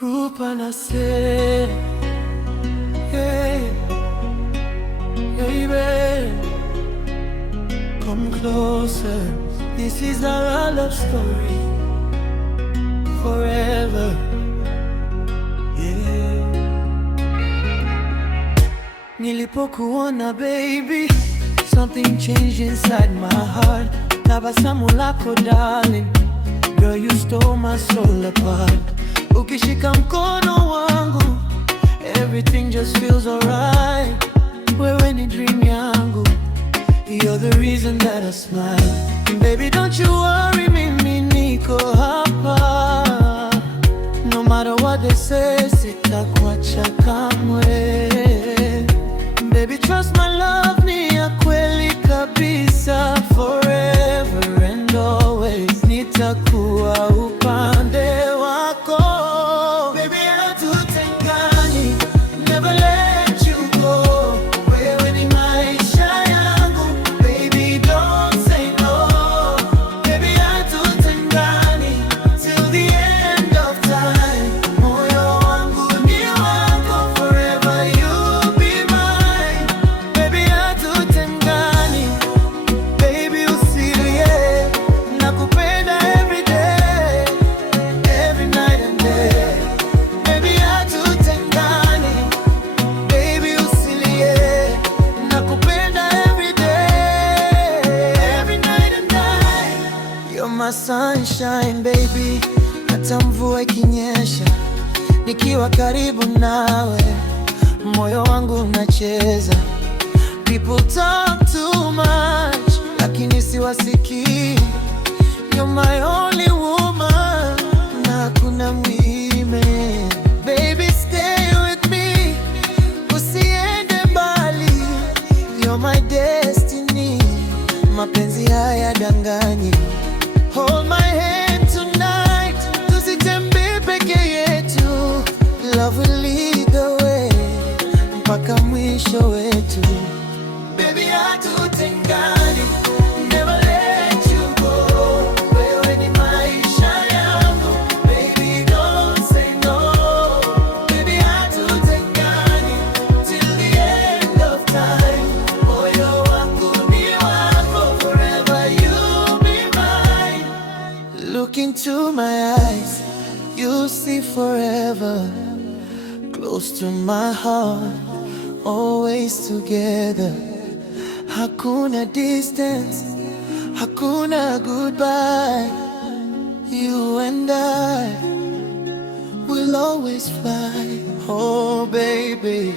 Rupa nasce, yeah, baby, come closer. This is our love story, forever, yeah. Nilipokuona baby, something changed inside my heart. Tabasamu lako darling, girl you stole my soul apart. Ukishika mkono wangu, everything just feels alright. Wewe ni dream yangu, you're the reason that I smile. Baby don't you worry, mimi niko hapa. No matter what they say, sitakuacha kamwe. Baby trust my love ni ya kweli kabisa. Forever and always nitakuwa upande wako. Baby hatutengani, never let you go. Wewe ni maisha yangu, baby don't say no. Baby hatutengani, till the end of time. Moyo wangu ni wako, forever you'll be mine. Baby hatutengani, baby usilie. Nakupenda every day, every night and day. Baby hatutengani, baby usilie. Nakupenda every day, every night and day. You're my sunshine baby, hata mvua ikinyesha, nikiwa karibu nawe, moyo wangu unacheza. People talk too much, lakini siwasikii. You're my only woman, na hakuna mwingine. Baby stay with me, usiende mbali. You're my destiny, mapenzi haya danganyi. Hold my hand tonight, tusitembee peke yetu. Love will lead the way, mpaka mwisho wetu. Baby hatutengani, never let you go. Wewe ni maisha yangu, baby don't say no. Baby hatutengani, till the end of time. Moyo wangu ni wako, forever you'll be mine. Look into my eyes, you'll see forever. Close to my heart, always together. Hakuna distance, hakuna goodbye. You and I will always fly. Oh baby,